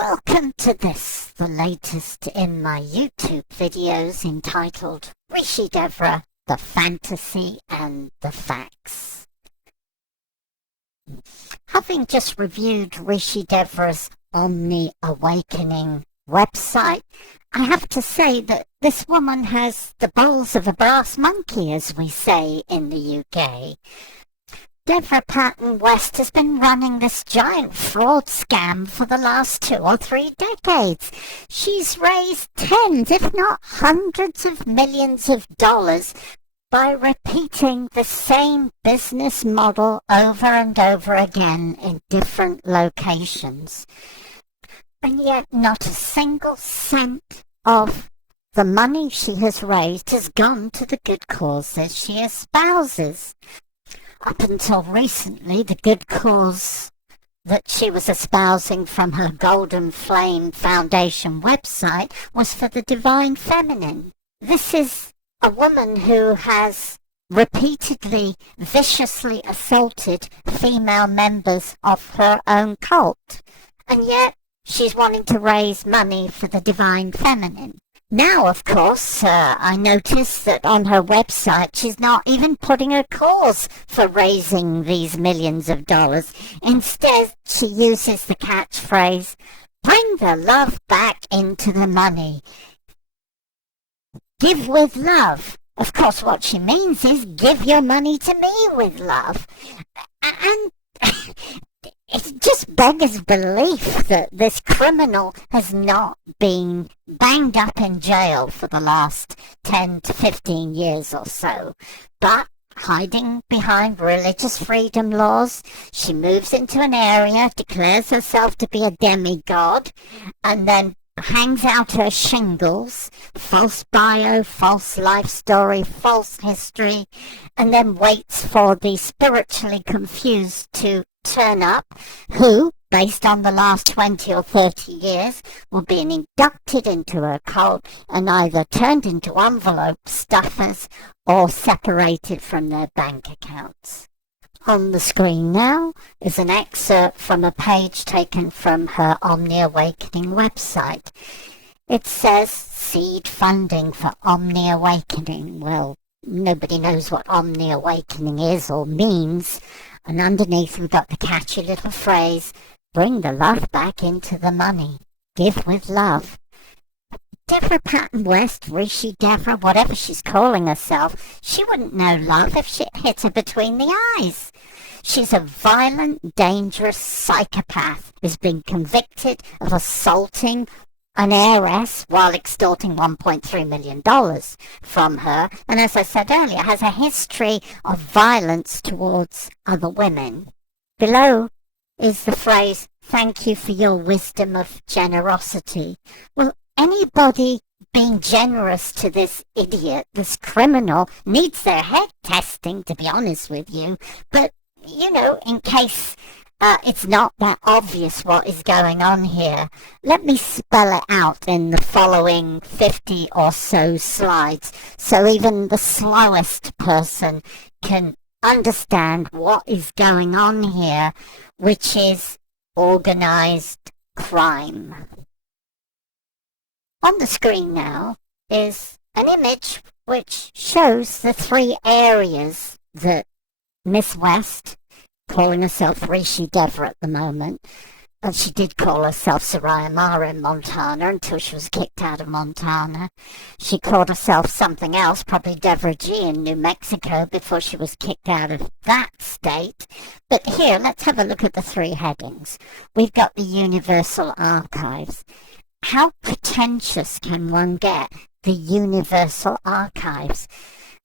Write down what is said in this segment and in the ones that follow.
Welcome to this, the latest in my YouTube videos entitled Rishi Devra, the Fantasy and the Facts. Having just reviewed Rishi Devra's Omni Awakening website, I have to say that this woman has the balls of a brass monkey, as we say in the UK. Devra Patton West has been running this giant fraud scam for the last 2 or 3 decades. She's raised tens, if not hundreds of millions of dollars by repeating the same business model over and over again in different locations. And yet not a single cent of the money she has raised has gone to the good causes she espouses. Up until recently, the good cause that she was espousing from her Golden Flame Foundation website was for the divine feminine. This is a woman who has repeatedly, viciously assaulted female members of her own cult. And yet, she's wanting to raise money for the divine feminine. Now, of course, I notice that on her website she's not even putting a cause for raising these millions of dollars. Instead, she uses the catchphrase, "Bring the love back into the money. Give with love." Of course, what she means is give your money to me with love. And it just beggars belief that this criminal has not been banged up in jail for the last 10 to 15 years or so. But hiding behind religious freedom laws, she moves into an area, declares herself to be a demigod, and then hangs out her shingles, false bio, false life story, false history, and then waits for the spiritually confused to turn up, who, based on the last 20 or 30 years, were being inducted into her cult and either turned into envelope stuffers or separated from their bank accounts. On the screen now is an excerpt from a page taken from her Omni Awakening website. It says, seed funding for Omni Awakening. Well, nobody knows what Omni Awakening is or means. And underneath we've got the catchy little phrase, bring the love back into the money. Give with love. Devra Patton West, Rishi Devra, whatever she's calling herself, she wouldn't know love if shit hit her between the eyes. She's a violent, dangerous psychopath who's been convicted of assaulting an heiress while extorting $1.3 million from her, and as I said earlier, has a history of violence towards other women. Below is the phrase, "Thank you for your wisdom of generosity." Well, anybody being generous to this idiot, this criminal, needs their head testing, to be honest with you. But, you know, in case it's not that obvious what is going on here, let me spell it out in the following 50 or so slides, so even the slowest person can understand what is going on here, which is organized crime. On the screen now is an image which shows the 3 areas that Miss West, calling herself Rishi Devra at the moment, and she did call herself Soraya Mara in Montana until she was kicked out of Montana. She called herself something else, probably Devra G in New Mexico, before she was kicked out of that state. But here, let's have a look at the 3 headings. We've got the Universal Archives. How pretentious can one get? The Universal Archives.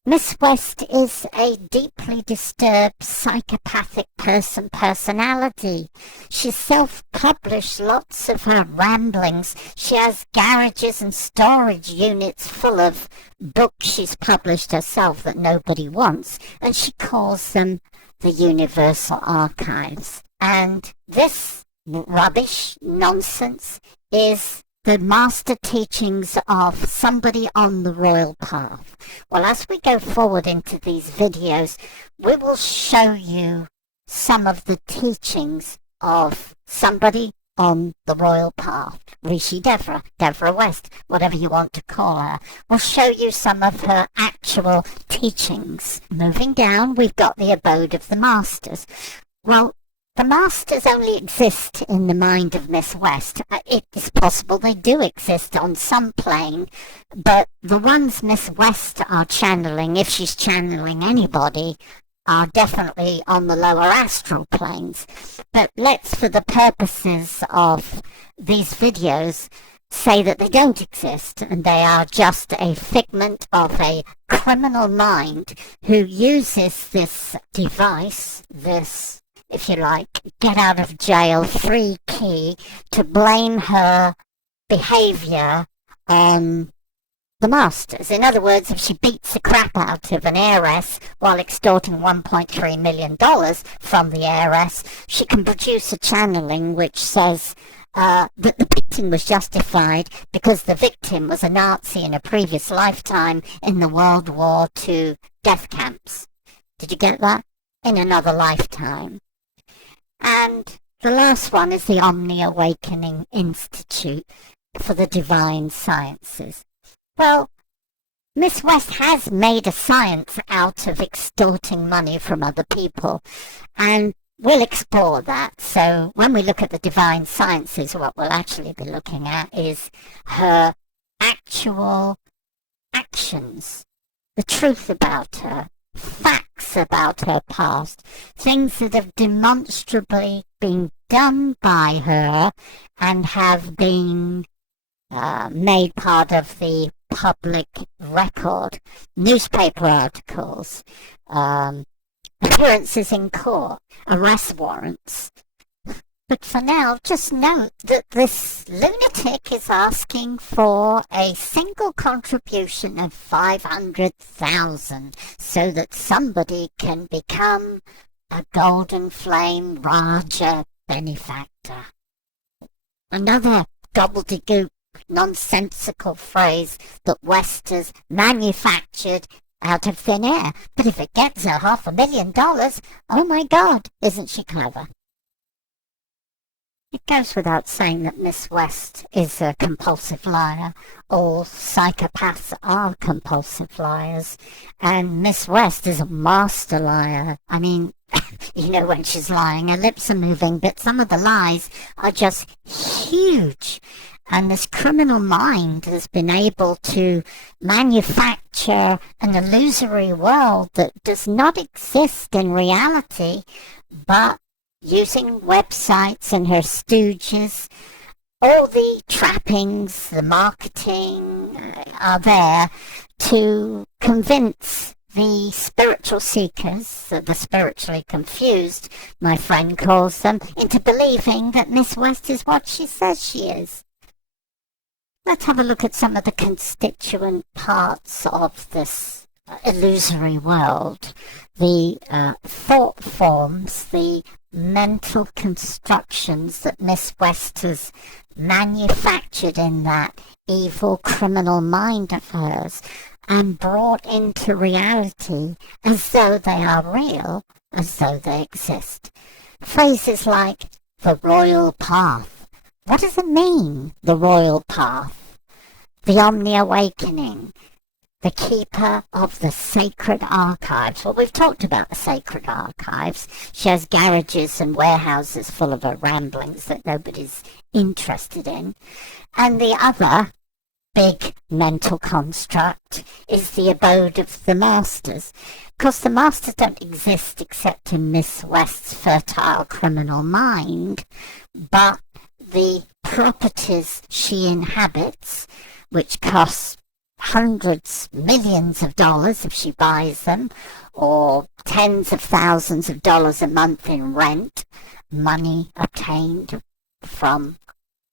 Miss West is a deeply disturbed psychopathic personality. She's self-published lots of her ramblings. She has garages and storage units full of books she's published herself that nobody wants, and she calls them the Universal Archives. And this rubbish, nonsense, is the master teachings of somebody on the royal path. Well, as we go forward into these videos, we will show you some of the teachings of somebody on the royal path. Rishi Devra, Devra West, whatever you want to call her, will show you some of her actual teachings. Moving down, we've got the abode of the masters. Well, the masters only exist in the mind of Miss West. It is possible they do exist on some plane, but the ones Miss West are channeling, if she's channeling anybody, are definitely on the lower astral planes. But let's, for the purposes of these videos, say that they don't exist and they are just a figment of a criminal mind who uses this device, this, if you like, get out of jail free key to blame her behavior on the masters. In other words, if she beats the crap out of an heiress while extorting $1.3 million from the heiress, she can produce a channeling which says that the beating was justified because the victim was a Nazi in a previous lifetime in the World War II death camps. Did you get that? In another lifetime. And the last one is the Omni Awakening Institute for the Divine Sciences. Well, Miss West has made a science out of extorting money from other people, and we'll explore that. So when we look at the divine sciences, what we'll actually be looking at is her actual actions, the truth about her, facts about her past, things that have demonstrably been done by her and have been made part of the public record, newspaper articles, appearances in court, arrest warrants. But for now, just note that this lunatic is asking for a single contribution of $500,000 so that somebody can become a Golden Flame Raja benefactor. Another gobbledygook, nonsensical phrase that West has manufactured out of thin air. But if it gets her $500,000, oh my God, isn't she clever? It goes without saying that Miss West is a compulsive liar. All psychopaths are compulsive liars. And Miss West is a master liar. I mean, you know when she's lying, her lips are moving, but some of the lies are just huge. And this criminal mind has been able to manufacture an illusory world that does not exist in reality, but using websites and her stooges, all the trappings, the marketing are there to convince the spiritual seekers, the spiritually confused, my friend calls them, into believing that Miss West is what she says she is. Let's have a look at some of the constituent parts of this illusory world. The thought forms, the mental constructions that Miss West has manufactured in that evil criminal mind of hers and brought into reality as though they are real, as though they exist. Phrases like the royal path. What does it mean, the royal path? The Omni Awakening, the keeper of the sacred archives. Well, we've talked about the sacred archives. She has garages and warehouses full of her ramblings that nobody's interested in. And the other big mental construct is the abode of the masters. Because the masters don't exist except in Miss West's fertile criminal mind, but the properties she inhabits, which costs hundreds, millions of dollars if she buys them, or tens of thousands of dollars a month in rent, money obtained from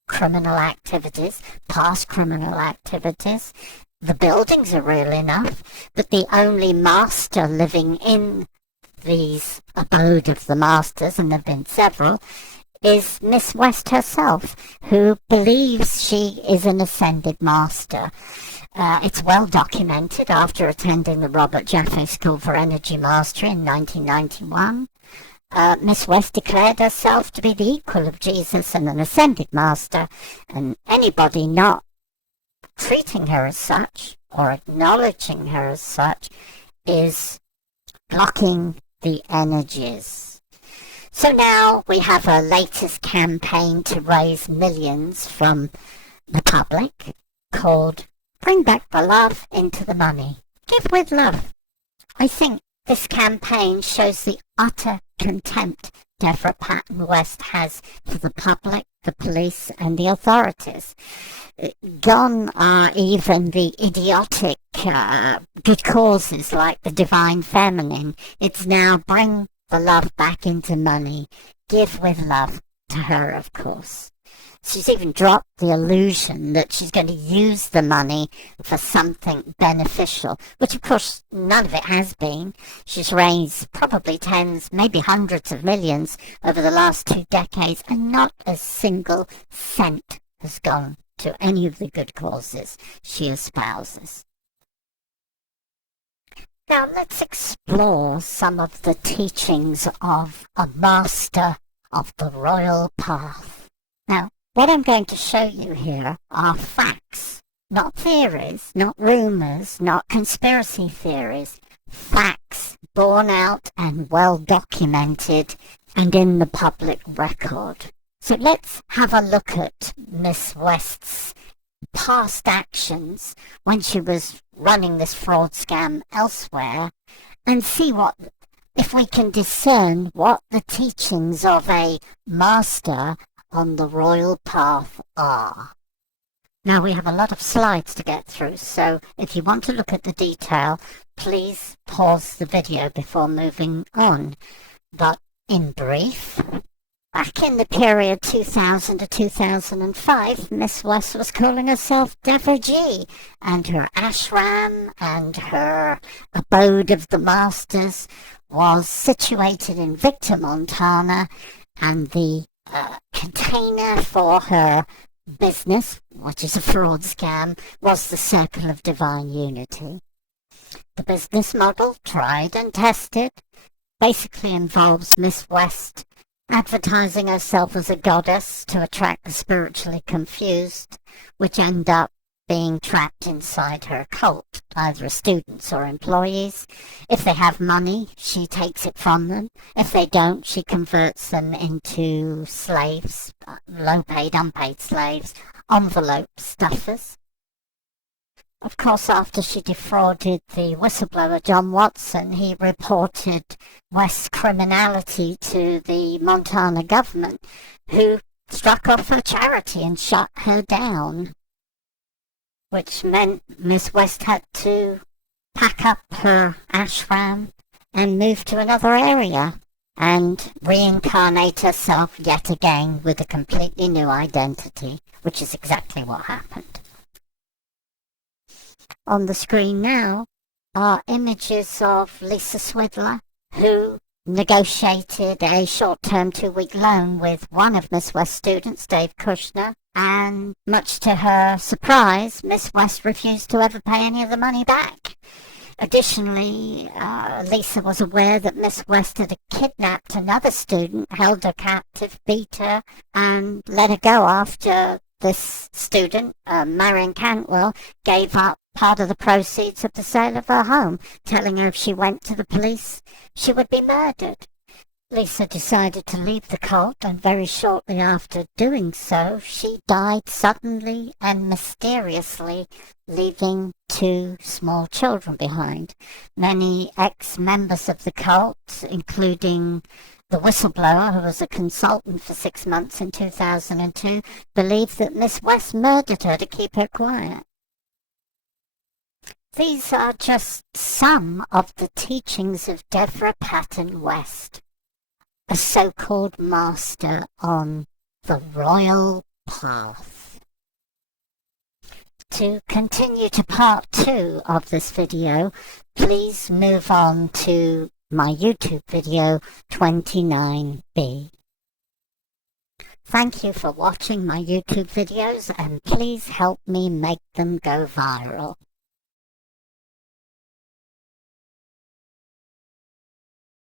criminal activities, past criminal activities. The buildings are real enough, but the only master living in these abode of the masters, and there have been several, is Miss West herself, who believes she is an ascended master. It's well documented after attending the Robert Jaffe School for Energy Mastery in 1991. Miss West declared herself to be the equal of Jesus and an ascended master, and anybody not treating her as such or acknowledging her as such is blocking the energies. So now we have her latest campaign to raise millions from the public called Bring Back the Love into the Money. Give with love. I think this campaign shows the utter contempt Devra Patton West has for the public, the police and the authorities. Gone are even the idiotic good causes like the divine feminine. It's now bring the love back into money. Give with love to her, of course. She's even dropped the illusion that she's going to use the money for something beneficial, which of course none of it has been. She's raised probably tens, maybe hundreds of millions over the last 2 decades, and not a single cent has gone to any of the good causes she espouses. Now let's explore some of the teachings of a master of the royal path. Now, what I'm going to show you here are facts, not theories, not rumours, not conspiracy theories. Facts borne out and well documented and in the public record. So let's have a look at Miss West's past actions when she was running this fraud scam elsewhere and see if we can discern what the teachings of a master on the royal path are. Now we have a lot of slides to get through, so if you want to look at the detail, please pause the video before moving on. But in brief, back in the period 2000 to 2005, Miss West was calling herself Devra G, and her ashram and her abode of the masters was situated in Victor, Montana, and the container for her business, which is a fraud scam, was the Circle of Divine Unity. The business model, tried and tested, basically involves Miss West advertising herself as a goddess to attract the spiritually confused, which end up being trapped inside her cult, either as students or employees. If they have money, she takes it from them. If they don't, she converts them into slaves, low-paid, unpaid slaves, envelope stuffers. Of course, after she defrauded the whistleblower John Watson, he reported West's criminality to the Montana government, who struck off her charity and shut her down, which meant Miss West had to pack up her ashram and move to another area and reincarnate herself yet again with a completely new identity, which is exactly what happened. On the screen now are images of Lisa Swidler, who negotiated a short-term 2-week loan with one of Miss West's students, Dave Kushner, and much to her surprise, Miss West refused to ever pay any of the money back. Additionally, Lisa was aware that Miss West had kidnapped another student, held her captive, beat her, and let her go after this student, Marion Cantwell, gave up part of the proceeds of the sale of her home, telling her if she went to the police, she would be murdered. Lisa decided to leave the cult, and very shortly after doing so, she died suddenly and mysteriously, leaving 2 small children behind. Many ex-members of the cult, including the whistleblower, who was a consultant for 6 months in 2002, believed that Miss West murdered her to keep her quiet. These are just some of the teachings of Devra Patton West, a so-called master on the royal path. To continue to part 2 of this video, please move on to my YouTube video 29B. Thank you for watching my YouTube videos, and please help me make them go viral.